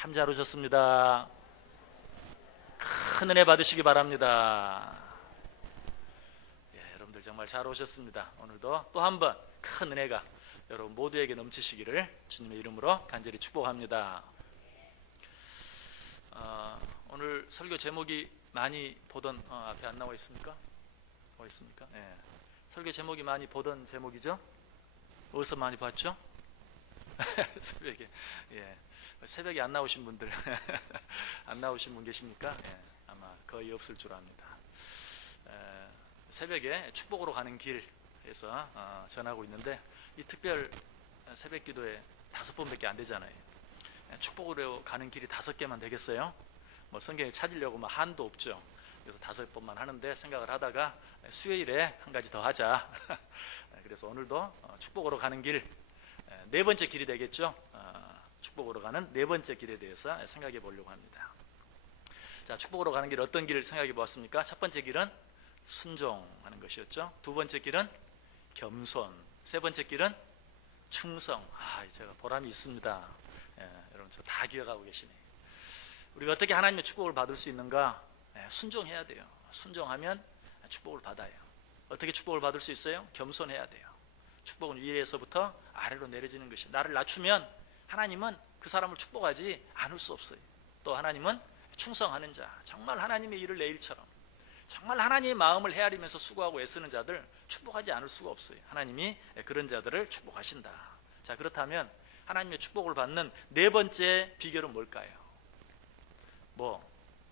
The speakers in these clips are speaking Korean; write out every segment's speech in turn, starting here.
참 잘 오셨습니다. 큰 은혜 받으시기 바랍니다. 여러분들 정말 잘 오셨습니다. 오늘도 또 한 번 큰 은혜가 여러분 모두에게 넘치시기를 주님의 이름으로 간절히 축복합니다. 오늘 설교 제목이 많이 보던 앞에 안 나와 있습니까? 나와 있습니까? 네. 설교 제목이 많이 보던 제목이죠? 어디서 많이 봤죠? 새벽에. 새벽에 안 나오신 분들 안 나오신 분 계십니까? 아마 거의 없을 줄 압니다. 새벽에 축복으로 가는 길에서 전하고 있는데, 이 특별 새벽 기도에 5번밖에 안 되잖아요. 축복으로 가는 길이 5개만 되겠어요? 뭐 성경에 찾으려고 뭐 한도 없죠. 그래서 5번만 하는데 생각을 하다가 수요일에 한 가지 더 하자. 그래서 오늘도 축복으로 가는 길, 4번째 길이 되겠죠. 축복으로 가는 4번째 길에 대해서 생각해 보려고 합니다. 자, 축복으로 가는 길, 어떤 길을 생각해 보았습니까? 첫 번째 길은 순종하는 것이었죠. 두 번째 길은 겸손, 세 번째 길은 충성. 제가 보람이 있습니다. 여러분 저 다 기억하고 계시네요. 우리가 어떻게 하나님의 축복을 받을 수 있는가? 순종해야 돼요. 순종하면 축복을 받아요. 어떻게 축복을 받을 수 있어요? 겸손해야 돼요. 축복은 위에서부터 아래로 내려지는 것이, 나를 낮추면 하나님은 그 사람을 축복하지 않을 수 없어요. 또 하나님은 충성하는 자, 정말 하나님의 일을 내 일처럼, 정말 하나님의 마음을 헤아리면서 수고하고 애쓰는 자들 축복하지 않을 수가 없어요. 하나님이 그런 자들을 축복하신다. 자, 그렇다면 하나님의 축복을 받는 4번째 비결은 뭘까요?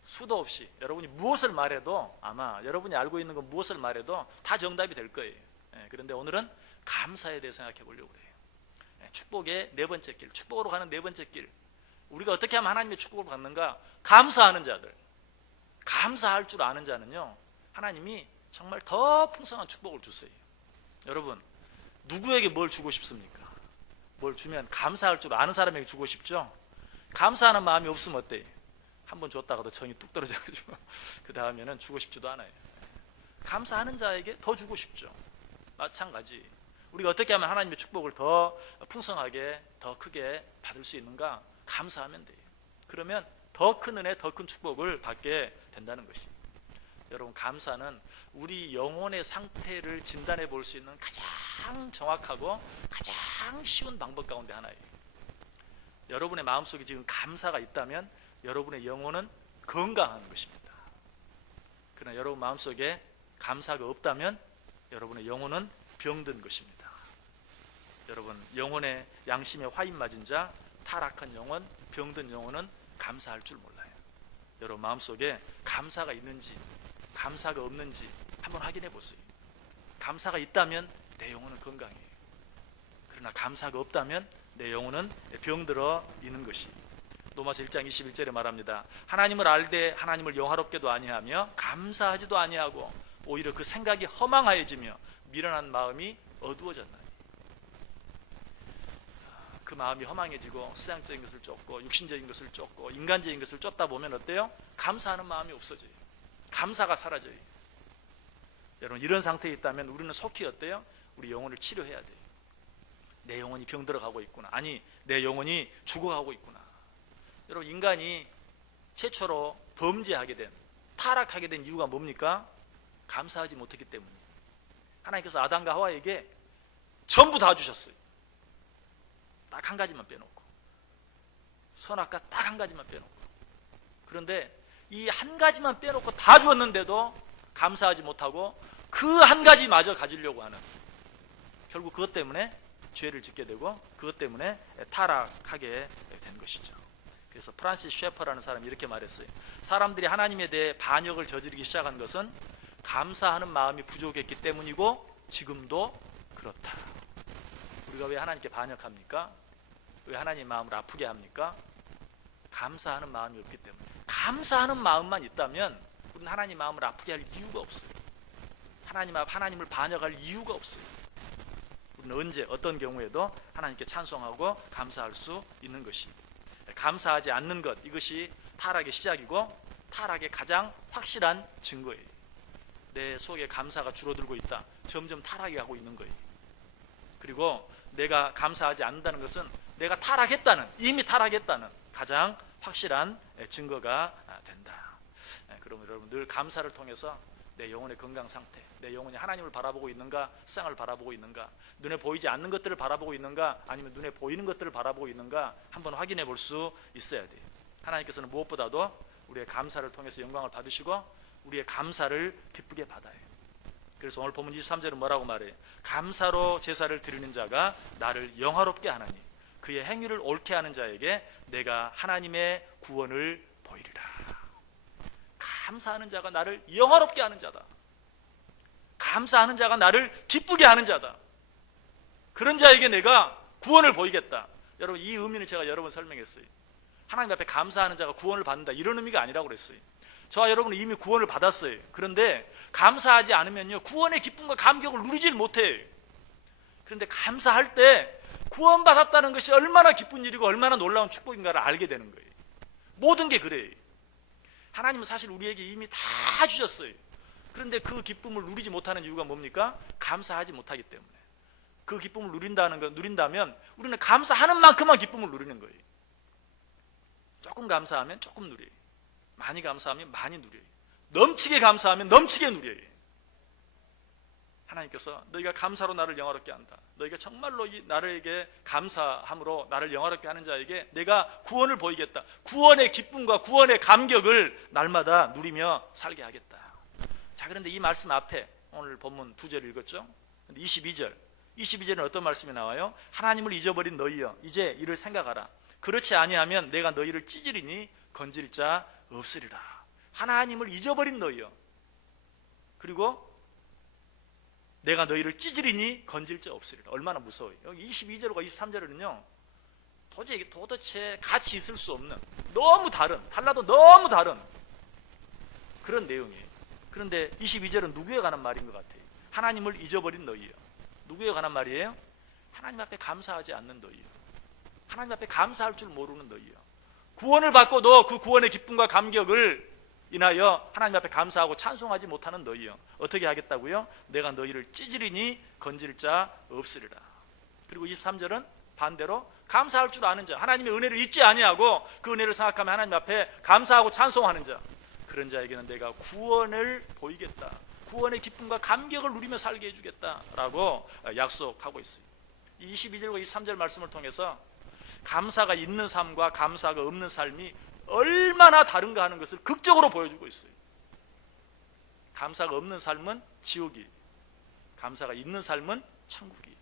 수도 없이 여러분이 무엇을 말해도, 아마 여러분이 알고 있는 건 무엇을 말해도 다 정답이 될 거예요. 그런데 오늘은 감사에 대해 생각해 보려고 해요. 축복의 4번째 길, 축복으로 가는 4번째 길, 우리가 어떻게 하면 하나님의 축복을 받는가? 감사하는 자들, 감사할 줄 아는 자는요, 하나님이 정말 더 풍성한 축복을 주세요. 여러분, 누구에게 뭘 주고 싶습니까? 뭘 주면 감사할 줄 아는 사람에게 주고 싶죠? 감사하는 마음이 없으면 어때요? 한번 줬다가도 정이 뚝 떨어져가지고 그 다음에는 주고 싶지도 않아요. 감사하는 자에게 더 주고 싶죠. 마찬가지, 우리가 어떻게 하면 하나님의 축복을 더 풍성하게, 더 크게 받을 수 있는가? 감사하면 돼요. 그러면 더 큰 은혜, 더 큰 축복을 받게 된다는 것이. 여러분, 감사는 우리 영혼의 상태를 진단해 볼 수 있는 가장 정확하고 가장 쉬운 방법 가운데 하나예요. 여러분의 마음속에 지금 감사가 있다면 여러분의 영혼은 건강한 것입니다. 그러나 여러분 마음속에 감사가 없다면 여러분의 영혼은 병든 것입니다. 여러분, 영혼의 양심에 화인 맞은 자, 타락한 영혼, 병든 영혼은 감사할 줄 몰라요. 여러분 마음속에 감사가 있는지 감사가 없는지 한번 확인해 보세요. 감사가 있다면 내 영혼은 건강해요. 그러나 감사가 없다면 내 영혼은 병들어 있는 것이. 로마서 1장 21절에 말합니다. 하나님을 알되 하나님을 영화롭게도 아니하며 감사하지도 아니하고 오히려 그 생각이 허망하여지며 미련한 마음이 어두워졌나니. 그 마음이 허망해지고 세상적인 것을 쫓고 육신적인 것을 쫓고 인간적인 것을 쫓다 보면 어때요? 감사하는 마음이 없어져요. 감사가 사라져요. 여러분, 이런 상태에 있다면 우리는 속히 어때요? 우리 영혼을 치료해야 돼요. 내 영혼이 병들어가고 있구나. 아니, 내 영혼이 죽어가고 있구나. 여러분, 인간이 최초로 범죄하게 된, 타락하게 된 이유가 뭡니까? 감사하지 못했기 때문이에요. 하나님께서 아담과 하와에게 전부 다 주셨어요. 딱 한 가지만 빼놓고, 선악과 딱 한 가지만 빼놓고. 그런데 이 한 가지만 빼놓고 다 주었는데도 감사하지 못하고 그 한 가지마저 가지려고 하는, 결국 그것 때문에 죄를 짓게 되고 그것 때문에 타락하게 된 것이죠. 그래서 프란시스 셰퍼라는 사람이 이렇게 말했어요. 사람들이 하나님에 대해 반역을 저지르기 시작한 것은 감사하는 마음이 부족했기 때문이고 지금도 그렇다. 우리가 왜 하나님께 반역합니까? 왜 하나님의 마음을 아프게 합니까? 감사하는 마음이 없기 때문에. 감사하는 마음만 있다면 우리는 하나님 마음을 아프게 할 이유가 없어요. 하나님을 반역할 이유가 없어요. 우리는 언제 어떤 경우에도 하나님께 찬송하고 감사할 수 있는 것이. 감사하지 않는 것, 이것이 타락의 시작이고 타락의 가장 확실한 증거예요. 내 속에 감사가 줄어들고 있다. 점점 타락해 가고 있는 거예요. 그리고 내가 감사하지 않는다는 것은 내가 타락했다는, 이미 타락했다는 가장 확실한 증거가 된다. 그러면 여러분 늘 감사를 통해서 내 영혼의 건강 상태, 내 영혼이 하나님을 바라보고 있는가, 세상을 바라보고 있는가, 눈에 보이지 않는 것들을 바라보고 있는가, 아니면 눈에 보이는 것들을 바라보고 있는가 한번 확인해 볼 수 있어야 돼요. 하나님께서는 무엇보다도 우리의 감사를 통해서 영광을 받으시고 우리의 감사를 기쁘게 받아요. 그래서 오늘 본문 23절은 뭐라고 말해요? 감사로 제사를 드리는 자가 나를 영화롭게 하나니 그의 행위를 옳게 하는 자에게 내가 하나님의 구원을 보이리라. 감사하는 자가 나를 영화롭게 하는 자다. 감사하는 자가 나를 기쁘게 하는 자다. 그런 자에게 내가 구원을 보이겠다. 여러분 이 의미는 제가 여러 번 설명했어요. 하나님 앞에 감사하는 자가 구원을 받는다 이런 의미가 아니라고 그랬어요. 저와 여러분은 이미 구원을 받았어요. 그런데 감사하지 않으면요 구원의 기쁨과 감격을 누리질 못해요. 그런데 감사할 때 구원받았다는 것이 얼마나 기쁜 일이고 얼마나 놀라운 축복인가를 알게 되는 거예요. 모든 게 그래요. 하나님은 사실 우리에게 이미 다 주셨어요. 그런데 그 기쁨을 누리지 못하는 이유가 뭡니까? 감사하지 못하기 때문에. 그 기쁨을 누린다면 우리는 감사하는 만큼만 기쁨을 누리는 거예요. 조금 감사하면 조금 누려요. 많이 감사하면 많이 누려요. 넘치게 감사하면 넘치게 누려요. 하나님께서 너희가 감사로 나를 영화롭게 한다. 너희가 정말로 나에게 감사함으로 나를 영화롭게 하는 자에게 내가 구원을 보이겠다. 구원의 기쁨과 구원의 감격을 날마다 누리며 살게 하겠다. 자, 그런데 이 말씀 앞에 오늘 본문 2절 읽었죠? 22절은 어떤 말씀이 나와요? 하나님을 잊어버린 너희여 이제 이를 생각하라. 그렇지 아니하면 내가 너희를 찢으리니 건질 자 없으리라. 하나님을 잊어버린 너희여. 그리고 내가 너희를 찢으리니 건질 자 없으리라. 얼마나 무서워요. 여기 22절과 23절에는요 도대체 같이 있을 수 없는 달라도 너무 다른 그런 내용이에요. 그런데 22절은 누구에 관한 말인 것 같아요? 하나님을 잊어버린 너희요. 누구에 관한 말이에요? 하나님 앞에 감사하지 않는 너희요. 하나님 앞에 감사할 줄 모르는 너희요. 구원을 받고도 그 구원의 기쁨과 감격을 인하여 하나님 앞에 감사하고 찬송하지 못하는 너희요. 어떻게 하겠다고요? 내가 너희를 찢으리니 건질 자 없으리라. 그리고 23절은 반대로 감사할 줄 아는 자, 하나님의 은혜를 잊지 아니하고 그 은혜를 생각하며 하나님 앞에 감사하고 찬송하는 자, 그런 자에게는 내가 구원을 보이겠다. 구원의 기쁨과 감격을 누리며 살게 해주겠다라고 약속하고 있어요. 22절과 23절 말씀을 통해서 감사가 있는 삶과 감사가 없는 삶이 얼마나 다른가 하는 것을 극적으로 보여주고 있어요. 감사가 없는 삶은 지옥이, 감사가 있는 삶은 천국이.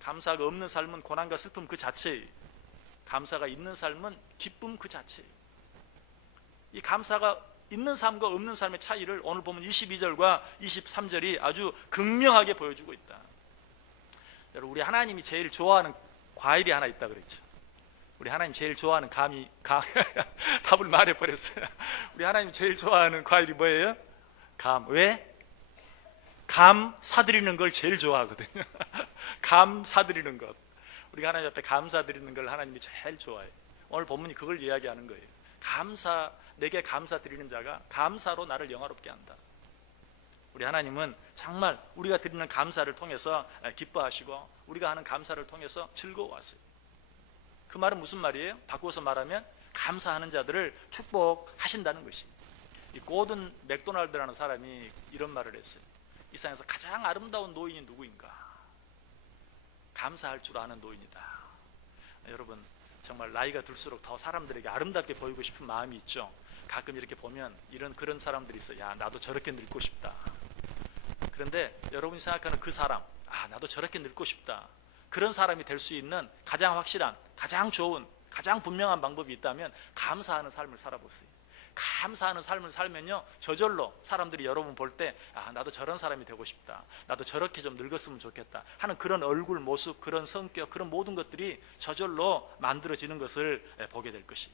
감사가 없는 삶은 고난과 슬픔 그 자체예요. 감사가 있는 삶은 기쁨 그 자체예요. 이 감사가 있는 삶과 없는 삶의 차이를 오늘 보면 22절과 23절이 아주 극명하게 보여주고 있다. 여러분, 우리 하나님이 제일 좋아하는 과일이 하나 있다 그랬죠. 우리 하나님 제일 좋아하는 답을 말해버렸어요. 우리 하나님 제일 좋아하는 과일이 뭐예요? 감. 왜? 감 사드리는 걸 제일 좋아하거든요. 감 사드리는 것. 우리가 하나님 앞에 감사드리는 걸 하나님이 제일 좋아해요. 오늘 본문이 그걸 이야기하는 거예요. 내게 감사드리는 자가 감사로 나를 영화롭게 한다. 우리 하나님은 정말 우리가 드리는 감사를 통해서 기뻐하시고 우리가 하는 감사를 통해서 즐거워하세요. 그 말은 무슨 말이에요? 바꾸어서 말하면 감사하는 자들을 축복하신다는 것이. 이 고든 맥도날드라는 사람이 이런 말을 했어요. 이 세상에서 가장 아름다운 노인이 누구인가? 감사할 줄 아는 노인이다. 여러분, 정말 나이가 들수록 더 사람들에게 아름답게 보이고 싶은 마음이 있죠. 가끔 이렇게 보면 그런 사람들이 있어요. 야, 나도 저렇게 늙고 싶다. 그런데 여러분이 생각하는 그 사람, 나도 저렇게 늙고 싶다. 그런 사람이 될 수 있는 가장 확실한, 가장 좋은, 가장 분명한 방법이 있다면 감사하는 삶을 살아보세요. 감사하는 삶을 살면요, 저절로 사람들이 여러분 볼 때 나도 저런 사람이 되고 싶다, 나도 저렇게 좀 늙었으면 좋겠다 하는 그런 얼굴, 모습, 그런 성격, 그런 모든 것들이 저절로 만들어지는 것을 보게 될 것이.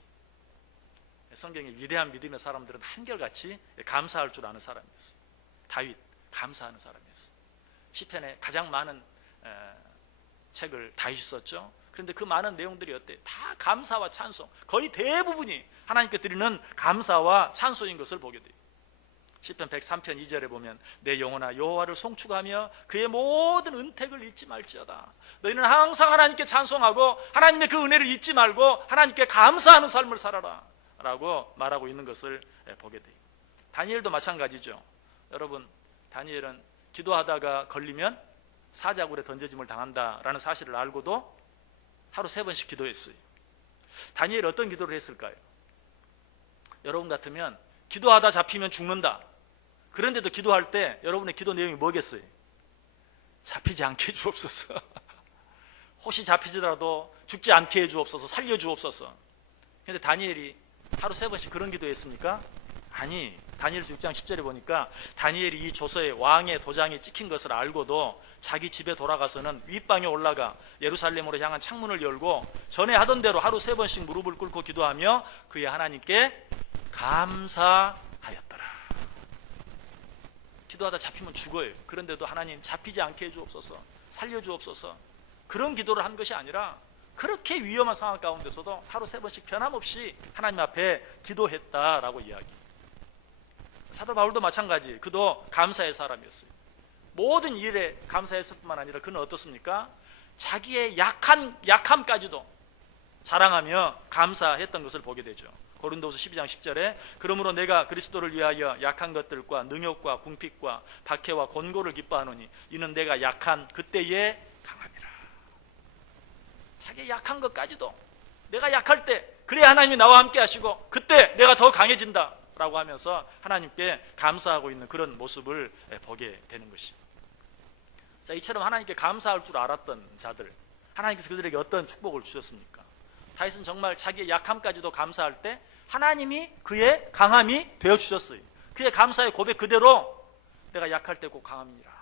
성경의 위대한 믿음의 사람들은 한결같이 감사할 줄 아는 사람이었어요. 다윗, 감사하는 사람이었어요. 시편에 가장 많은 책을 다윗이 썼죠. 그런데 그 많은 내용들이 어때요? 다 감사와 찬송, 거의 대부분이 하나님께 드리는 감사와 찬송인 것을 보게 돼요. 시편 103편 2절에 보면 내 영혼아 여호와를 송축하며 그의 모든 은택을 잊지 말지어다. 너희는 항상 하나님께 찬송하고 하나님의 그 은혜를 잊지 말고 하나님께 감사하는 삶을 살아라 라고 말하고 있는 것을 보게 돼요. 다니엘도 마찬가지죠. 여러분, 다니엘은 기도하다가 걸리면 사자굴에 던져짐을 당한다라는 사실을 알고도 하루 3번씩 기도했어요. 다니엘이 어떤 기도를 했을까요? 여러분 같으면 기도하다 잡히면 죽는다. 그런데도 기도할 때 여러분의 기도 내용이 뭐겠어요? 잡히지 않게 해주옵소서. 혹시 잡히더라도 죽지 않게 해주옵소서. 살려주옵소서. 그런데 다니엘이 하루 3번씩 그런 기도했습니까? 아니, 다니엘서 6장 10절에 보니까 다니엘이 이 조서에 왕의 도장이 찍힌 것을 알고도 자기 집에 돌아가서는 윗방에 올라가 예루살렘으로 향한 창문을 열고 전에 하던 대로 하루 3번씩 무릎을 꿇고 기도하며 그의 하나님께 감사하였더라. 기도하다 잡히면 죽어요. 그런데도 하나님 잡히지 않게 해주옵소서, 살려주옵소서. 그런 기도를 한 것이 아니라 그렇게 위험한 상황 가운데서도 하루 3번씩 변함없이 하나님 앞에 기도했다라고 이야기해요. 사도 바울도 마찬가지. 그도 감사의 사람이었어요. 모든 일에 감사했을 뿐만 아니라 그는 어떻습니까? 자기의 약함까지도 자랑하며 감사했던 것을 보게 되죠. 고린도후서 12장 10절에 그러므로 내가 그리스도를 위하여 약한 것들과 능욕과 궁핍과 박해와 곤고를 기뻐하노니 이는 내가 약한 그때에 강함이라. 자기의 약한 것까지도 내가 약할 때 그래야 하나님이 나와 함께 하시고 그때 내가 더 강해진다 라고 하면서 하나님께 감사하고 있는 그런 모습을 보게 되는 것입니다. 자, 이처럼 하나님께 감사할 줄 알았던 자들, 하나님께서 그들에게 어떤 축복을 주셨습니까? 다윗은 정말 자기의 약함까지도 감사할 때 하나님이 그의 강함이 되어주셨어요. 그의 감사의 고백 그대로 내가 약할 때 곧 강함이니라.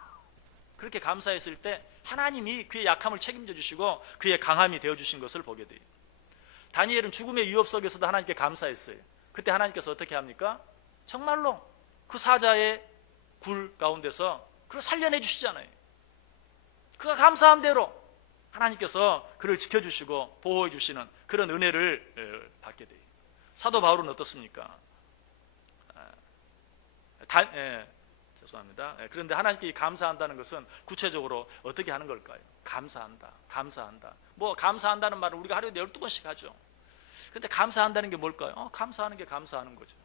그렇게 감사했을 때 하나님이 그의 약함을 책임져 주시고 그의 강함이 되어주신 것을 보게 돼요. 다니엘은 죽음의 위협 속에서도 하나님께 감사했어요. 그때 하나님께서 어떻게 합니까? 정말로 그 사자의 굴 가운데서 그를 살려내 주시잖아요. 그가 감사한 대로 하나님께서 그를 지켜주시고 보호해 주시는 그런 은혜를 받게 돼요. 사도 바울은 어떻습니까? 죄송합니다. 그런데 하나님께 감사한다는 것은 구체적으로 어떻게 하는 걸까요? 감사한다, 감사한다. 뭐 감사한다는 말은 우리가 하루에 12번씩 하죠. 근데 감사한다는 게 뭘까요? 감사하는 게 감사하는 거죠.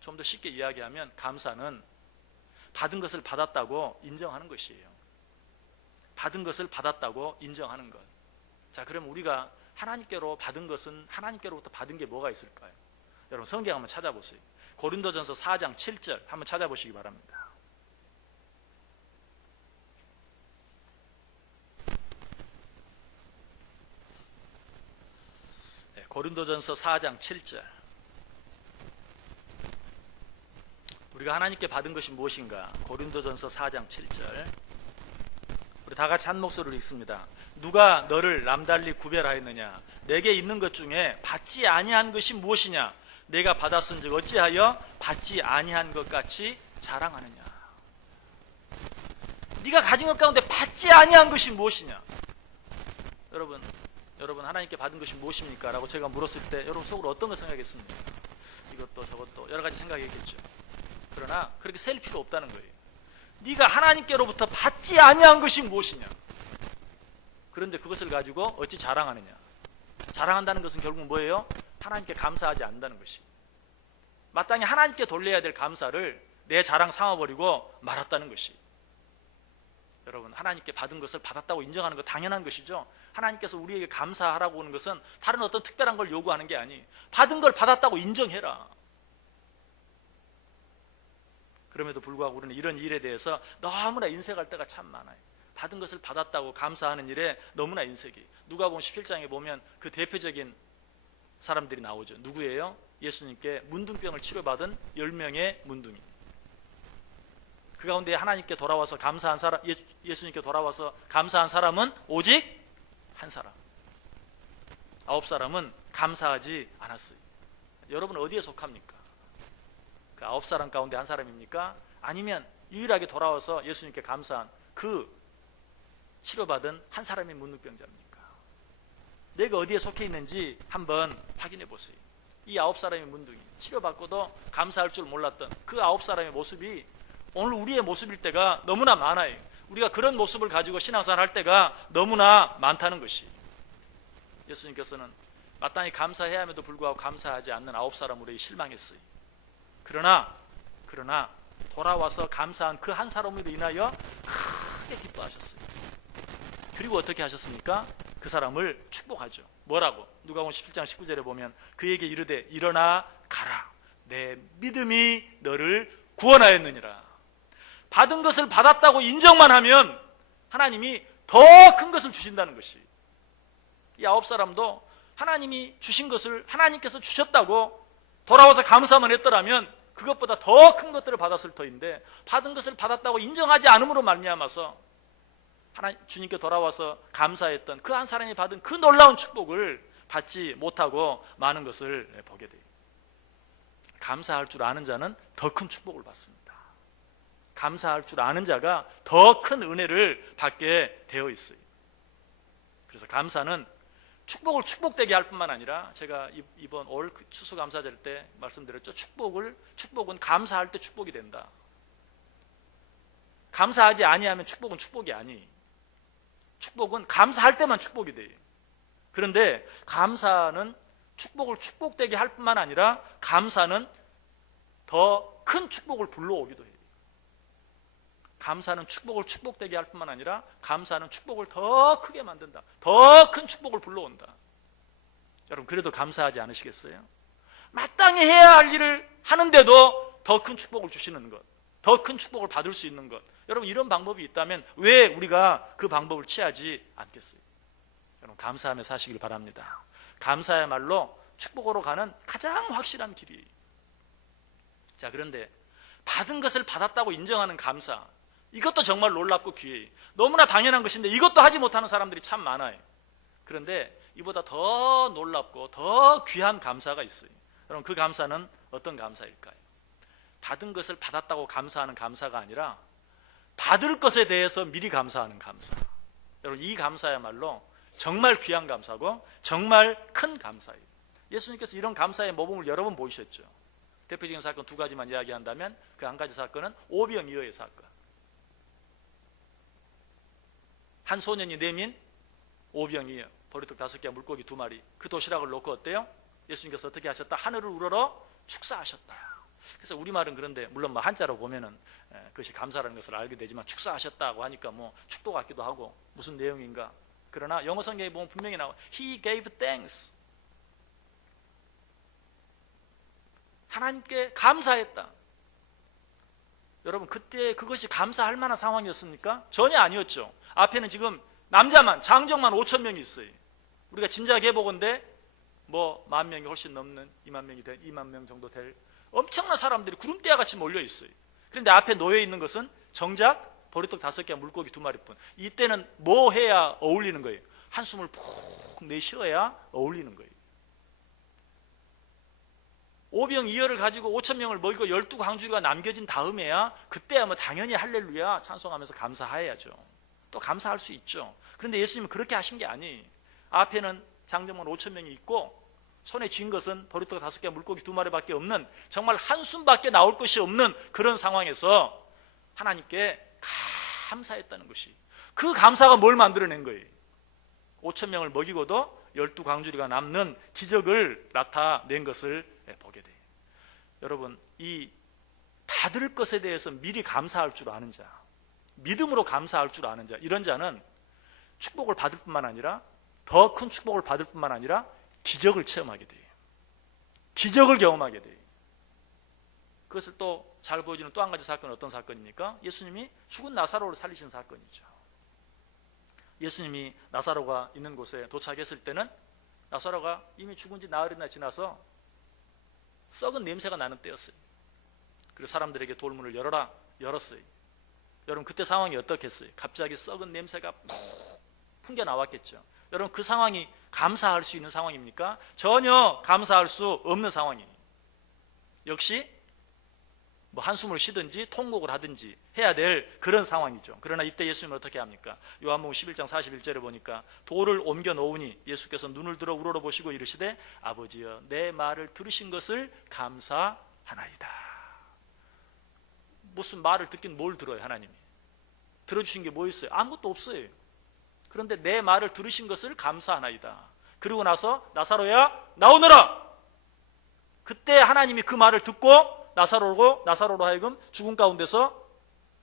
좀 더 쉽게 이야기하면 감사는 받은 것을 받았다고 인정하는 것이에요. 받은 것을 받았다고 인정하는 것. 자, 그럼 우리가 하나님께로 받은 것은 하나님께로부터 받은 게 뭐가 있을까요? 여러분 성경 한번 찾아보세요. 고린도전서 4장 7절 한번 찾아보시기 바랍니다. 고린도전서 4장 7절. 우리가 하나님께 받은 것이 무엇인가? 고린도전서 4장 7절. 우리 다 같이 한 목소리로 읽습니다. 누가 너를 남달리 구별하였느냐? 내게 있는 것 중에 받지 아니한 것이 무엇이냐? 내가 받았은즉 어찌하여 받지 아니한 것 같이 자랑하느냐? 네가 가진 것 가운데 받지 아니한 것이 무엇이냐? 여러분 하나님께 받은 것이 무엇입니까? 라고 제가 물었을 때 여러분 속으로 어떤 걸 생각했습니까? 이것도 저것도 여러 가지 생각했겠죠. 그러나 그렇게 셀 필요 없다는 거예요. 네가 하나님께로부터 받지 아니한 것이 무엇이냐? 그런데 그것을 가지고 어찌 자랑하느냐? 자랑한다는 것은 결국 뭐예요? 하나님께 감사하지 않는다는 것이. 마땅히 하나님께 돌려야 될 감사를 내 자랑 삼아버리고 말았다는 것이. 여러분 하나님께 받은 것을 받았다고 인정하는 거 당연한 것이죠. 하나님께서 우리에게 감사하라고 하는 것은 다른 어떤 특별한 걸 요구하는 게 아니, 받은 걸 받았다고 인정해라. 그럼에도 불구하고 우리는 이런 일에 대해서 너무나 인색할 때가 참 많아요. 받은 것을 받았다고 감사하는 일에 너무나 인색이. 누가복음 17장에 보면 그 대표적인 사람들이 나오죠. 누구예요? 예수님께 문둥병을 치료받은 10명의 문둥이. 그 가운데 하나님께 돌아와서 감사한 사람, 예수님께 돌아와서 감사한 사람은 오직 한 사람. 9사람은 감사하지 않았어요. 여러분 어디에 속합니까? 그 9사람 가운데 한 사람입니까? 아니면 유일하게 돌아와서 예수님께 감사한 그 치료받은 한 사람의 문둥병자입니까? 내가 어디에 속해 있는지 한번 확인해 보세요. 이 9사람의 문둥이, 치료받고도 감사할 줄 몰랐던 그 9사람의 모습이 오늘 우리의 모습일 때가 너무나 많아요. 우리가 그런 모습을 가지고 신앙생활 할 때가 너무나 많다는 것이, 예수님께서는 마땅히 감사해야 함에도 불구하고 감사하지 않는 9사람으로 실망했어요. 그러나 돌아와서 감사한 그 한 사람으로 인하여 크게 기뻐하셨어요. 그리고 어떻게 하셨습니까? 그 사람을 축복하죠. 뭐라고? 누가복음 17장 19절에 보면 그에게 이르되 일어나 가라, 내 믿음이 너를 구원하였느니라. 받은 것을 받았다고 인정만 하면 하나님이 더 큰 것을 주신다는 것이, 이 9사람도 하나님이 주신 것을 하나님께서 주셨다고 돌아와서 감사만 했더라면 그것보다 더 큰 것들을 받았을 터인데, 받은 것을 받았다고 인정하지 않음으로 말미암아서 주님께 돌아와서 감사했던 그 한 사람이 받은 그 놀라운 축복을 받지 못하고 많은 것을 보게 돼요. 감사할 줄 아는 자는 더 큰 축복을 받습니다. 감사할 줄 아는 자가 더 큰 은혜를 받게 되어 있어요. 그래서 감사는 축복을 축복되게 할 뿐만 아니라, 제가 이번 올 추수감사절 때 말씀드렸죠. 축복은 감사할 때 축복이 된다. 감사하지 아니하면 축복은 축복이 아니. 축복은 감사할 때만 축복이 돼요. 그런데 감사는 축복을 축복되게 할 뿐만 아니라 감사는 더 큰 축복을 불러오기도 해요. 감사는 축복을 축복되게 할 뿐만 아니라 감사는 축복을 더 크게 만든다. 더 큰 축복을 불러온다. 여러분, 그래도 감사하지 않으시겠어요? 마땅히 해야 할 일을 하는데도 더 큰 축복을 주시는 것, 더 큰 축복을 받을 수 있는 것, 여러분, 이런 방법이 있다면 왜 우리가 그 방법을 취하지 않겠어요? 여러분, 감사하며 사시길 바랍니다. 감사야말로 축복으로 가는 가장 확실한 길이에요. 자, 그런데 받은 것을 받았다고 인정하는 감사, 이것도 정말 놀랍고 귀해요. 너무나 당연한 것인데 이것도 하지 못하는 사람들이 참 많아요. 그런데 이보다 더 놀랍고 더 귀한 감사가 있어요. 여러분, 그 감사는 어떤 감사일까요? 받은 것을 받았다고 감사하는 감사가 아니라 받을 것에 대해서 미리 감사하는 감사. 여러분, 이 감사야말로 정말 귀한 감사고 정말 큰 감사예요. 예수님께서 이런 감사의 모범을 여러 번 보이셨죠. 대표적인 사건 두 가지만 이야기한다면 그 한 가지 사건은 오병이어의 사건. 한 소년이 내민 오병이어, 보리떡 5개와 물고기 2마리, 그 도시락을 놓고 어때요? 예수님께서 어떻게 하셨다? 하늘을 우러러 축사하셨다. 그래서 우리말은 그런데, 물론 뭐 한자로 보면은 그것이 감사라는 것을 알게 되지만 축사하셨다고 하니까 뭐 축도 같기도 하고 무슨 내용인가. 그러나 영어 성경에 보면 분명히 나와. He gave thanks. 하나님께 감사했다. 여러분, 그때 그것이 감사할 만한 상황이었습니까? 전혀 아니었죠. 앞에는 지금 남자만, 장정만 5,000명이 있어요. 우리가 짐작해 보건대 뭐 10,000명이 훨씬 넘는 2만 명 정도 될 엄청난 사람들이 구름대와 같이 몰려 있어요. 그런데 앞에 놓여 있는 것은 정작 보리떡 5개와 물고기 2마리뿐. 이때는 뭐 해야 어울리는 거예요? 한숨을 푹 내쉬어야 어울리는 거예요. 오병이어를 가지고 5,000명을 먹이고 12광주리가 남겨진 다음에야 그때야 뭐 당연히 할렐루야 찬송하면서 감사해야죠. 또 감사할 수 있죠. 그런데 예수님은 그렇게 하신 게 아니에요. 앞에는 장정만 5,000명이 있고 손에 쥔 것은 보리떡 5개, 물고기 2마리밖에 없는, 정말 한숨밖에 나올 것이 없는 그런 상황에서 하나님께 감사했다는 것이, 그 감사가 뭘 만들어낸 거예요? 5,000명을 먹이고도 12광주리가 남는 기적을 나타낸 것을 보게 돼요. 여러분, 이 받을 것에 대해서 미리 감사할 줄 아는 자, 믿음으로 감사할 줄 아는 자, 이런 자는 축복을 받을 뿐만 아니라, 더 큰 축복을 받을 뿐만 아니라 기적을 체험하게 돼요. 기적을 경험하게 돼요. 그것을 또 잘 보여주는 또 한 가지 사건은 어떤 사건입니까? 예수님이 죽은 나사로를 살리신 사건이죠. 예수님이 나사로가 있는 곳에 도착했을 때는 나사로가 이미 죽은 지 나흘이나 지나서 썩은 냄새가 나는 때였어요. 그리고 사람들에게 돌문을 열어라, 열었어요. 여러분, 그때 상황이 어떻겠어요? 갑자기 썩은 냄새가 푹 풍겨 나왔겠죠. 여러분, 그 상황이 감사할 수 있는 상황입니까? 전혀 감사할 수 없는 상황이에요. 역시 뭐 한숨을 쉬든지 통곡을 하든지 해야 될 그런 상황이죠. 그러나 이때 예수님은 어떻게 합니까? 요한복음 11장 41절에 보니까 돌을 옮겨 놓으니 예수께서 눈을 들어 우러러보시고 이르시되 아버지여 내 말을 들으신 것을 감사하나이다. 무슨 말을 듣긴 뭘 들어요? 하나님이 들어주신 게 뭐 있어요? 아무것도 없어요. 그런데 내 말을 들으신 것을 감사하나이다. 그리고 나서 나사로야 나오너라. 그때 하나님이 그 말을 듣고 나사로로 하여금 죽은 가운데서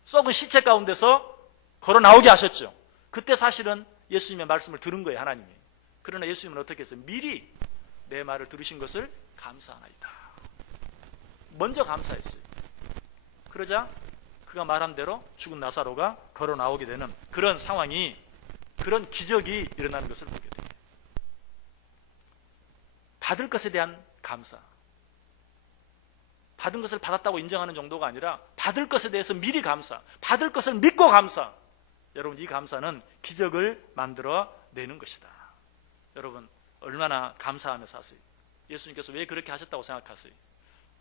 썩은 시체 가운데서 걸어 나오게 하셨죠. 그때 사실은 예수님의 말씀을 들은 거예요, 하나님이. 그러나 예수님은 어떻게 했어요? 미리 내 말을 들으신 것을 감사하나이다. 먼저 감사했어요. 그러자 그가 말한 대로 죽은 나사로가 걸어 나오게 되는 그런 상황이, 그런 기적이 일어나는 것을 보게 돼요. 받을 것에 대한 감사. 받은 것을 받았다고 인정하는 정도가 아니라 받을 것에 대해서 미리 감사, 받을 것을 믿고 감사. 여러분, 이 감사는 기적을 만들어 내는 것이다. 여러분, 얼마나 감사하며 사세요? 예수님께서 왜 그렇게 하셨다고 생각하세요?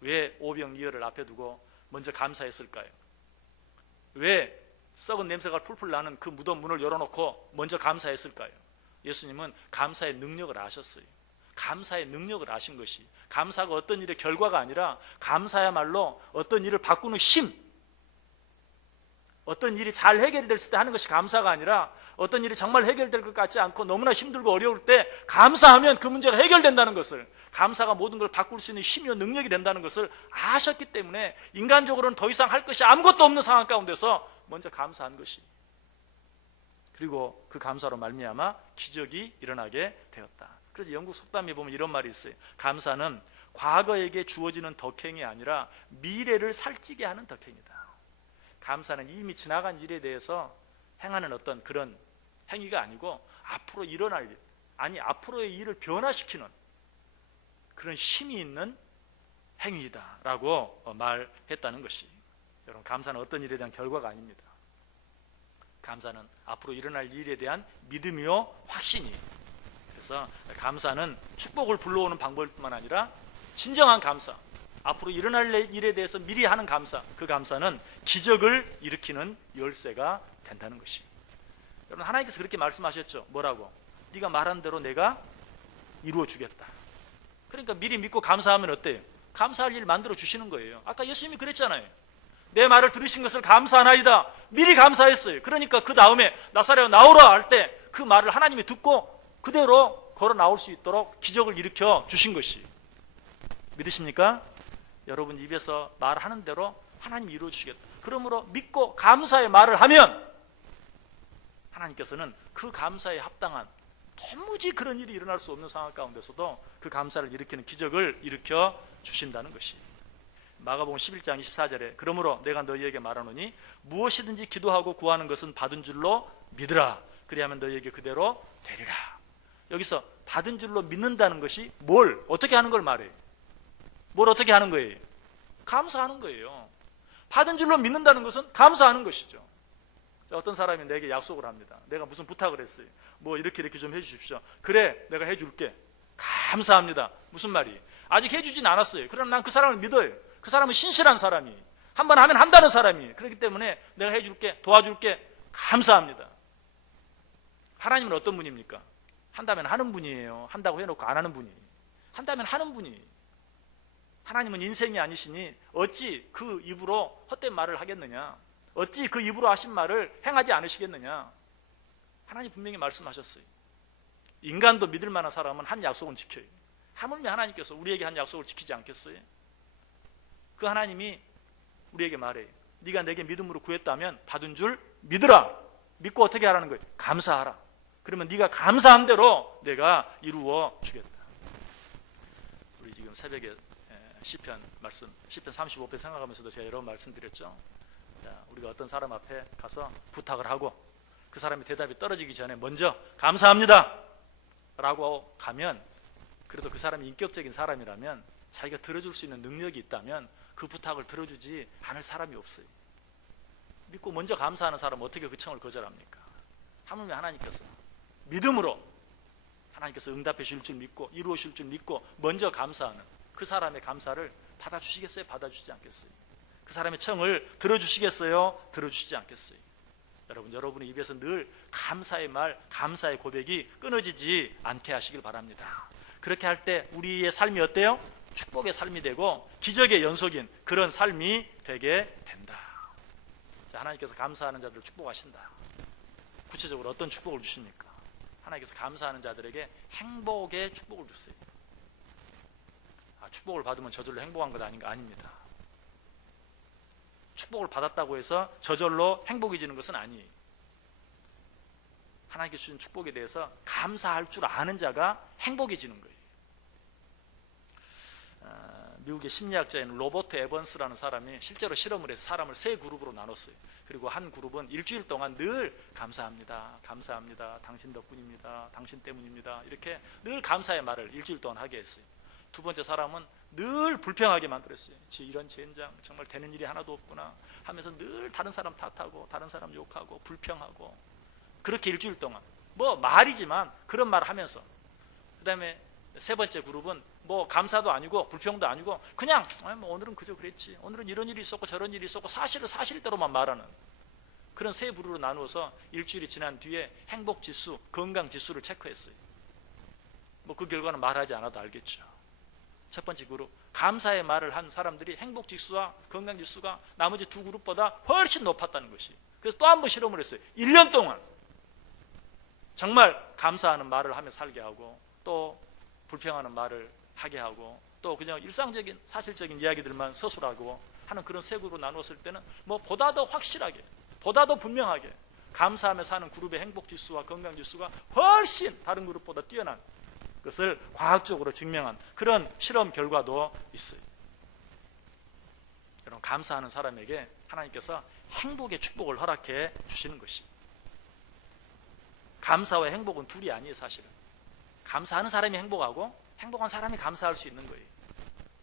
왜 오병이어를 앞에 두고 먼저 감사했을까요? 왜 썩은 냄새가 풀풀 나는 그 무덤 문을 열어놓고 먼저 감사했을까요? 예수님은 감사의 능력을 아셨어요. 감사의 능력을 아신 것이, 감사가 어떤 일의 결과가 아니라 감사야말로 어떤 일을 바꾸는 힘, 어떤 일이 잘 해결됐을 때 하는 것이 감사가 아니라 어떤 일이 정말 해결될 것 같지 않고 너무나 힘들고 어려울 때 감사하면 그 문제가 해결된다는 것을, 감사가 모든 걸 바꿀 수 있는 힘이요 능력이 된다는 것을 아셨기 때문에 인간적으로는 더 이상 할 것이 아무것도 없는 상황 가운데서 먼저 감사한 것이, 그리고 그 감사로 말미암아 기적이 일어나게 되었다. 그래서 영국 속담에 보면 이런 말이 있어요. 감사는 과거에게 주어지는 덕행이 아니라 미래를 살찌게 하는 덕행이다. 감사는 이미 지나간 일에 대해서 행하는 어떤 그런 행위가 아니고 앞으로 일어날 일, 아니 앞으로의 일을 변화시키는 그런 힘이 있는 행위다라고 말했다는 것이, 여러분, 감사는 어떤 일에 대한 결과가 아닙니다. 감사는 앞으로 일어날 일에 대한 믿음이요 확신이에요. 그래서 감사는 축복을 불러오는 방법뿐만 아니라 진정한 감사, 앞으로 일어날 일에 대해서 미리 하는 감사, 그 감사는 기적을 일으키는 열쇠가 된다는 것이. 여러분, 하나님께서 그렇게 말씀하셨죠. 뭐라고? 네가 말한 대로 내가 이루어 주겠다. 그러니까 미리 믿고 감사하면 어때요? 감사할 일 만들어 주시는 거예요. 아까 예수님이 그랬잖아요. 내 말을 들으신 것을 감사하나이다. 미리 감사했어요. 그러니까 그 다음에 나사렛 나오라 할 때 그 말을 하나님이 듣고 그대로 걸어 나올 수 있도록 기적을 일으켜 주신 것이. 믿으십니까? 여러분 입에서 말하는 대로 하나님이 이루어 주시겠다. 그러므로 믿고 감사의 말을 하면 하나님께서는 그 감사에 합당한, 도무지 그런 일이 일어날 수 없는 상황 가운데서도 그 감사를 일으키는 기적을 일으켜 주신다는 것이. 마가복음 11장 24절에 그러므로 내가 너희에게 말하노니 무엇이든지 기도하고 구하는 것은 받은 줄로 믿으라. 그리하면 너희에게 그대로 되리라. 여기서 받은 줄로 믿는다는 것이 뭘 어떻게 하는 걸 말해요? 뭘 어떻게 하는 거예요? 감사하는 거예요. 받은 줄로 믿는다는 것은 감사하는 것이죠. 어떤 사람이 내게 약속을 합니다. 내가 무슨 부탁을 했어요. 뭐 이렇게 좀 해주십시오. 그래, 내가 해줄게. 감사합니다. 무슨 말이에요? 아직 해주진 않았어요. 그럼 난 그 사람을 믿어요. 그 사람은 신실한 사람이, 한번 하면 한다는 사람이. 그렇기 때문에 내가 해줄게, 도와줄게. 감사합니다. 하나님은 어떤 분입니까? 한다면 하는 분이에요. 한다고 해놓고 안 하는 분이. 한다면 하는 분이. 하나님은 인생이 아니시니 어찌 그 입으로 헛된 말을 하겠느냐? 어찌 그 입으로 하신 말을 행하지 않으시겠느냐? 하나님 분명히 말씀하셨어요. 인간도 믿을 만한 사람은 한 약속은 지켜요. 하물며 하나님께서 우리에게 한 약속을 지키지 않겠어요? 그 하나님이 우리에게 말해요. 네가 내게 믿음으로 구했다면 받은 줄 믿으라. 믿고 어떻게 하라는 거예요? 감사하라. 그러면 네가 감사한 대로 내가 이루어 주겠다. 우리 지금 새벽에 시편 35편 생각하면서도 제가 여러 번 말씀드렸죠. 우리가 어떤 사람 앞에 가서 부탁을 하고 그 사람이 대답이 떨어지기 전에 먼저 감사합니다 라고 가면, 그래도 그 사람이 인격적인 사람이라면, 자기가 들어줄 수 있는 능력이 있다면 그 부탁을 들어주지 않을 사람이 없어요. 믿고 먼저 감사하는 사람은 어떻게 그 청을 거절합니까? 하물며 하나님께서 믿음으로 하나님께서 응답해 주실 줄 믿고 이루어 주실 줄 믿고 먼저 감사하는 그 사람의 감사를 받아주시겠어요? 받아주시지 않겠어요? 그 사람의 청을 들어주시겠어요? 들어주시지 않겠어요? 여러분의 입에서 늘 감사의 말, 감사의 고백이 끊어지지 않게 하시길 바랍니다. 그렇게 할 때 우리의 삶이 어때요? 축복의 삶이 되고 기적의 연속인 그런 삶이 되게 된다. 자, 하나님께서 감사하는 자들을 축복하신다. 구체적으로 어떤 축복을 주십니까? 하나님께서 감사하는 자들에게 행복의 축복을 주세요. 축복을 받으면 저절로 행복한 것 아닌가? 아닙니다. 축복을 받았다고 해서 저절로 행복해지는 것은 아니에요. 하나님께 주신 축복에 대해서 감사할 줄 아는 자가 행복해지는 거예요. 미국의 심리학자인 로버트 에번스라는 사람이 실제로 실험을 해서 사람을 세 그룹으로 나눴어요. 그리고 한 그룹은 일주일 동안 늘 감사합니다, 감사합니다, 당신 덕분입니다, 당신 때문입니다, 이렇게 늘 감사의 말을 일주일 동안 하게 했어요. 두 번째 사람은 늘 불평하게 만들었어요. 이런 젠장, 정말 되는 일이 하나도 없구나 하면서 늘 다른 사람 탓하고 다른 사람 욕하고 불평하고, 그렇게 일주일 동안 뭐 말이지만 그런 말을 하면서, 그 다음에 세 번째 그룹은 뭐 감사도 아니고 불평도 아니고 그냥 뭐 오늘은 그저 그랬지, 오늘은 이런 일이 있었고 저런 일이 있었고 사실을 사실대로만 말하는 그런 세 부류로 나누어서 일주일이 지난 뒤에 행복지수, 건강지수를 체크했어요. 뭐 그 결과는 말하지 않아도 알겠죠. 첫 번째 그룹, 감사의 말을 한 사람들이 행복지수와 건강지수가 나머지 두 그룹보다 훨씬 높았다는 것이. 그래서 또 한 번 실험을 했어요. 1년 동안 정말 감사하는 말을 하며 살게 하고, 또 불평하는 말을 하게 하고, 또 그냥 일상적인 사실적인 이야기들만 서술하고 하는 그런 세 그룹으로 나누었을 때는 뭐 보다 더 확실하게, 보다 더 분명하게 감사하며 사는 그룹의 행복지수와 건강지수가 훨씬 다른 그룹보다 뛰어난 것을 과학적으로 증명한 그런 실험 결과도 있어요. 여러분, 감사하는 사람에게 하나님께서 행복의 축복을 허락해 주시는 것이. 감사와 행복은 둘이 아니에요. 사실은 감사하는 사람이 행복하고 행복한 사람이 감사할 수 있는 거예요.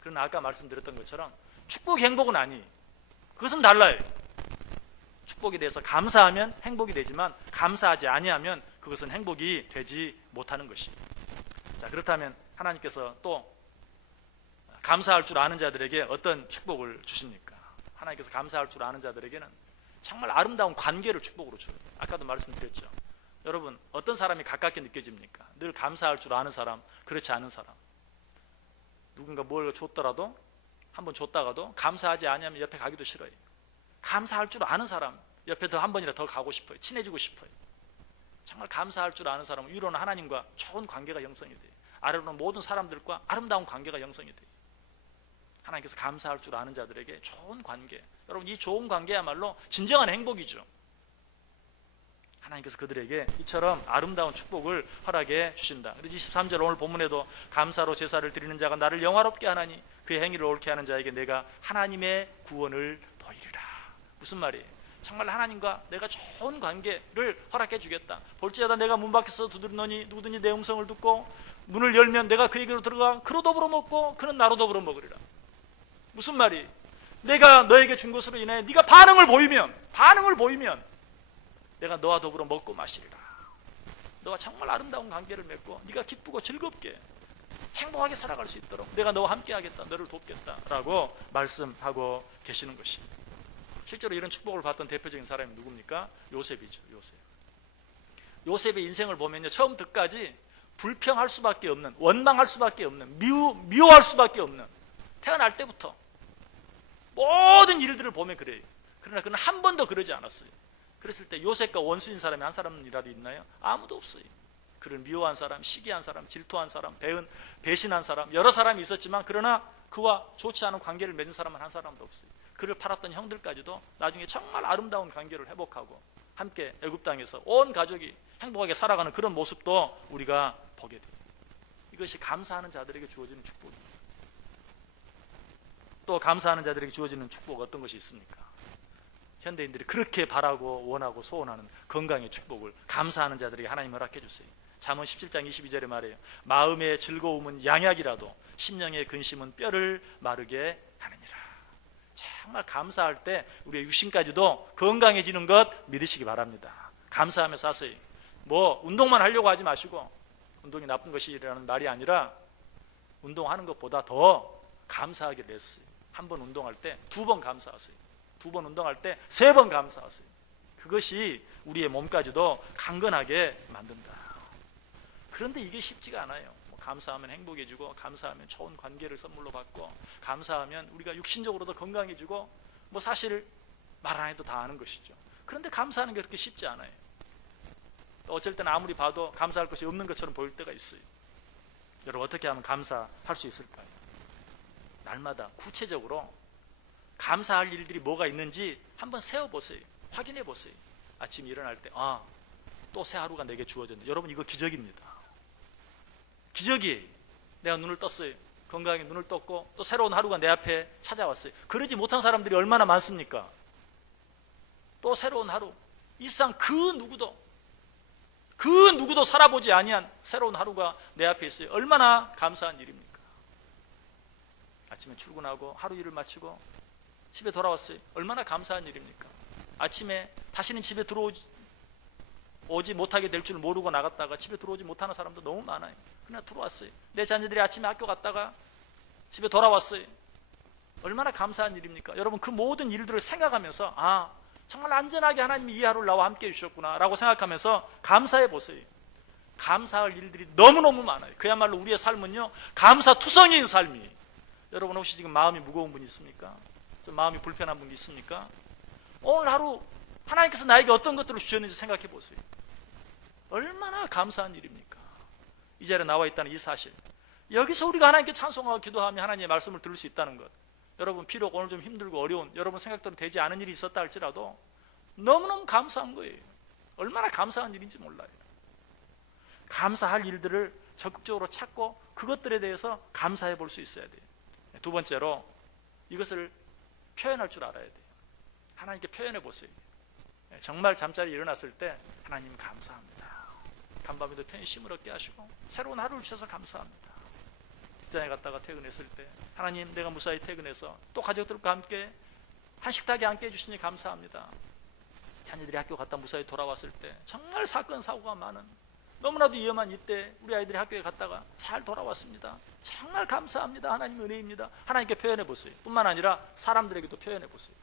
그러나 아까 말씀드렸던 것처럼 축복이 행복은 아니에요. 그것은 달라요. 축복에 대해서 감사하면 행복이 되지만 감사하지 아니하면 그것은 행복이 되지 못하는 것이. 자, 그렇다면 하나님께서 또 감사할 줄 아는 자들에게 어떤 축복을 주십니까? 하나님께서 감사할 줄 아는 자들에게는 정말 아름다운 관계를 축복으로 줘요. 아까도 말씀드렸죠. 여러분, 어떤 사람이 가깝게 느껴집니까? 늘 감사할 줄 아는 사람, 그렇지 않은 사람. 누군가 뭘 줬더라도, 한번 줬다가도 감사하지 않으면 옆에 가기도 싫어요. 감사할 줄 아는 사람 옆에 더 한 번이라도 더 가고 싶어요. 친해지고 싶어요. 정말 감사할 줄 아는 사람은 위로는 하나님과 좋은 관계가 형성이 돼요. 아래로는 모든 사람들과 아름다운 관계가 형성이 돼요. 하나님께서 감사할 줄 아는 자들에게 좋은 관계, 여러분, 이 좋은 관계야말로 진정한 행복이죠. 하나님께서 그들에게 이처럼 아름다운 축복을 허락해 주신다. 그래서 23절 오늘 본문에도 감사로 제사를 드리는 자가 나를 영화롭게 하나니 그의 행위를 옳게 하는 자에게 내가 하나님의 구원을 보이리라. 무슨 말이에요? 정말 하나님과 내가 좋은 관계를 허락해 주겠다. 볼지어다 내가 문 밖에서 두드리노니 누구든지 내 음성을 듣고 문을 열면 내가 그에게로 들어가 그로 더불어 먹고 그는 나로 더불어 먹으리라. 무슨 말이에요? 내가 너에게 준 것으로 인해 네가 반응을 보이면 내가 너와 더불어 먹고 마시리라. 너와 정말 아름다운 관계를 맺고 네가 기쁘고 즐겁게 행복하게 살아갈 수 있도록 내가 너와 함께 하겠다, 너를 돕겠다라고 말씀하고 계시는 것이. 실제로 이런 축복을 받던 대표적인 사람이 누굽니까? 요셉이죠. 요셉의 인생을 보면요, 처음부터까지 불평할 수밖에 없는, 원망할 수밖에 없는, 미워할 수밖에 없는, 태어날 때부터 모든 일들을 보면 그래요. 그러나 그는 한 번도 그러지 않았어요. 그랬을 때 요셉과 원수인 사람이 한 사람이라도 있나요? 아무도 없어요. 그를 미워한 사람, 시기한 사람, 질투한 사람, 배신한 사람, 여러 사람이 있었지만 그러나 그와 좋지 않은 관계를 맺은 사람은 한 사람도 없어요. 그를 팔았던 형들까지도 나중에 정말 아름다운 관계를 회복하고 함께 애굽 땅에서 온 가족이 행복하게 살아가는 그런 모습도 우리가 보게 돼요. 이것이 감사하는 자들에게 주어지는 축복이에요. 또 감사하는 자들에게 주어지는 축복 어떤 것이 있습니까? 현대인들이 그렇게 바라고 원하고 소원하는 건강의 축복을 감사하는 자들에게 하나님 허락해 주세요. 잠언 17장 22절에 말해요. 마음의 즐거움은 양약이라도 심령의 근심은 뼈를 마르게 하느니라. 정말 감사할 때 우리의 육신까지도 건강해지는 것 믿으시기 바랍니다. 감사하며 사세요. 뭐 운동만 하려고 하지 마시고, 운동이 나쁜 것이라는 말이 아니라 운동하는 것보다 더 감사하기를 했어요. 한 번 운동할 때 2번 감사하세요. 2번 운동할 때 3번 감사하세요. 그것이 우리의 몸까지도 강건하게 만든다. 그런데 이게 쉽지가 않아요. 감사하면 행복해지고, 감사하면 좋은 관계를 선물로 받고, 감사하면 우리가 육신적으로도 건강해지고, 사실 말 안 해도 다 아는 것이죠. 그런데 감사하는 게 그렇게 쉽지 않아요. 어쩔 때는 아무리 봐도 감사할 것이 없는 것처럼 보일 때가 있어요. 여러분, 어떻게 하면 감사할 수 있을까요? 날마다 구체적으로 감사할 일들이 뭐가 있는지 한번 세워보세요. 확인해 보세요. 아침 일어날 때 또 새 하루가 내게 주어졌네. 여러분, 이거 기적입니다. 기적이에요. 내가 눈을 떴어요. 건강하게 눈을 떴고 또 새로운 하루가 내 앞에 찾아왔어요. 그러지 못한 사람들이 얼마나 많습니까? 또 새로운 하루. 이 세상 그 누구도 살아보지 아니한 새로운 하루가 내 앞에 있어요. 얼마나 감사한 일입니까? 아침에 출근하고 하루 일을 마치고 집에 돌아왔어요. 얼마나 감사한 일입니까? 아침에 다시는 집에 들어오지 못하게 될 줄 모르고 나갔다가 집에 들어오지 못하는 사람도 너무 많아요. 그러나 들어왔어요. 내 자녀들이 아침에 학교 갔다가 집에 돌아왔어요. 얼마나 감사한 일입니까? 여러분, 그 모든 일들을 생각하면서 정말 안전하게 하나님이 이 하루를 나와 함께 해주셨구나 라고 생각하면서 감사해 보세요. 감사할 일들이 너무너무 많아요. 그야말로 우리의 삶은요, 감사투성이인 삶이에요. 여러분, 혹시 지금 마음이 무거운 분이 있습니까? 좀 마음이 불편한 분이 있습니까? 오늘 하루 하나님께서 나에게 어떤 것들을 주셨는지 생각해 보세요. 얼마나 감사한 일입니까? 이 자리에 나와 있다는 이 사실, 여기서 우리가 하나님께 찬송하고 기도하며 하나님의 말씀을 들을 수 있다는 것, 여러분, 비록 오늘 좀 힘들고 어려운 여러분 생각대로 되지 않은 일이 있었다 할지라도 너무너무 감사한 거예요. 얼마나 감사한 일인지 몰라요. 감사할 일들을 적극적으로 찾고 그것들에 대해서 감사해 볼 수 있어야 돼요. 두 번째로, 이것을 표현할 줄 알아야 돼요. 하나님께 표현해 보세요. 정말 잠자리에 일어났을 때 하나님 감사합니다. 간밤에도 편히 쉼을 얻게 하시고 새로운 하루를 주셔서 감사합니다. 직장에 갔다가 퇴근했을 때 하나님, 내가 무사히 퇴근해서 또 가족들과 함께 한 식탁에 앉게 해주시니 감사합니다. 자녀들이 학교 갔다 무사히 돌아왔을 때 정말 사건 사고가 많은, 너무나도 위험한 이때 우리 아이들이 학교에 갔다가 잘 돌아왔습니다. 정말 감사합니다. 하나님 은혜입니다. 하나님께 표현해 보세요. 뿐만 아니라 사람들에게도 표현해 보세요.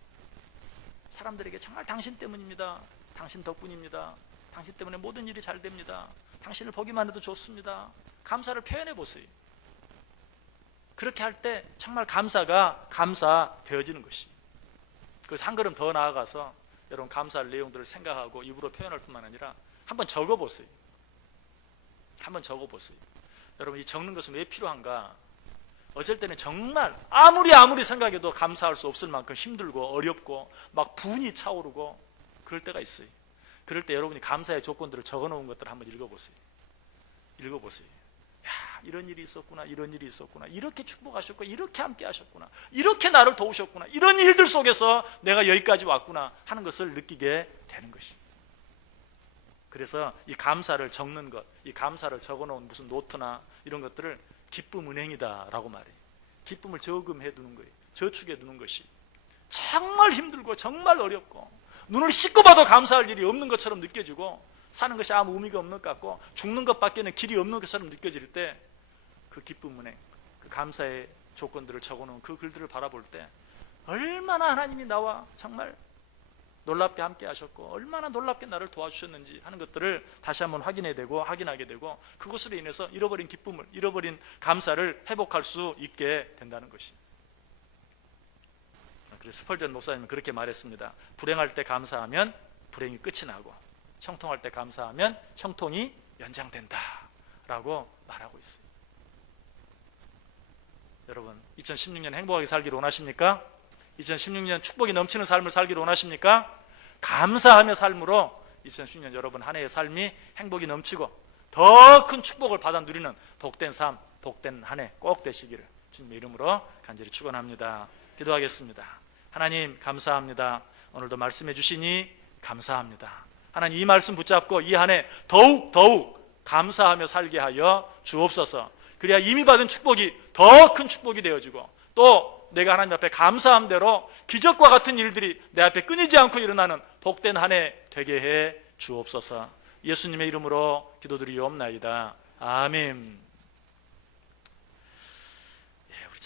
사람들에게 정말 당신 때문입니다. 당신 덕분입니다. 당신 때문에 모든 일이 잘 됩니다. 당신을 보기만 해도 좋습니다. 감사를 표현해 보세요. 그렇게 할 때 정말 감사가 감사되어지는 것이. 그래서 한 걸음 더 나아가서 여러분, 감사할 내용들을 생각하고 입으로 표현할 뿐만 아니라 한번 적어보세요. 한번 적어보세요. 여러분, 이 적는 것은 왜 필요한가? 어쩔 때는 정말 아무리 생각해도 감사할 수 없을 만큼 힘들고 어렵고 막 분이 차오르고 그럴 때가 있어요. 그럴 때 여러분이 감사의 조건들을 적어놓은 것들을 한번 읽어보세요. 이런 일이 있었구나, 이런 일이 있었구나, 이렇게 축복하셨고, 이렇게 함께 하셨구나, 이렇게 나를 도우셨구나, 이런 일들 속에서 내가 여기까지 왔구나 하는 것을 느끼게 되는 것이. 그래서 이 감사를 적는 것, 이 감사를 적어놓은 무슨 노트나 이런 것들을 기쁨 은행이다 라고 말해요. 기쁨을 저금해 두는 거예요. 저축해 두는 것이. 정말 힘들고 정말 어렵고 눈을 씻고 봐도 감사할 일이 없는 것처럼 느껴지고 사는 것이 아무 의미가 없는 것 같고 죽는 것밖에는 길이 없는 것처럼 느껴질 때, 그 기쁨 은행, 그 감사의 조건들을 적어놓은 그 글들을 바라볼 때 얼마나 하나님이 나와 정말 놀랍게 함께 하셨고 얼마나 놀랍게 나를 도와주셨는지 하는 것들을 다시 한번 확인하게 되고 그것으로 인해서 잃어버린 기쁨을, 잃어버린 감사를 회복할 수 있게 된다는 것입니다. 그래서 스펄전 목사님은 그렇게 말했습니다. 불행할 때 감사하면 불행이 끝이 나고 형통할 때 감사하면 형통이 연장된다 라고 말하고 있어요. 여러분, 2016년 행복하게 살기를 원하십니까? 2016년 축복이 넘치는 삶을 살기를 원하십니까? 감사하며 삶으로 2016년 여러분 한 해의 삶이 행복이 넘치고 더 큰 축복을 받아 누리는 복된 삶, 복된 한 해 꼭 되시기를 주님의 이름으로 간절히 축원합니다. 기도하겠습니다. 하나님, 감사합니다. 오늘도 말씀해 주시니 감사합니다. 하나님, 이 말씀 붙잡고 이 한 해 더욱 감사하며 살게 하여 주옵소서. 그래야 이미 받은 축복이 더 큰 축복이 되어지고 또 내가 하나님 앞에 감사한 대로 기적과 같은 일들이 내 앞에 끊이지 않고 일어나는 복된 한 해 되게 해 주옵소서. 예수님의 이름으로 기도드리옵나이다. 아멘.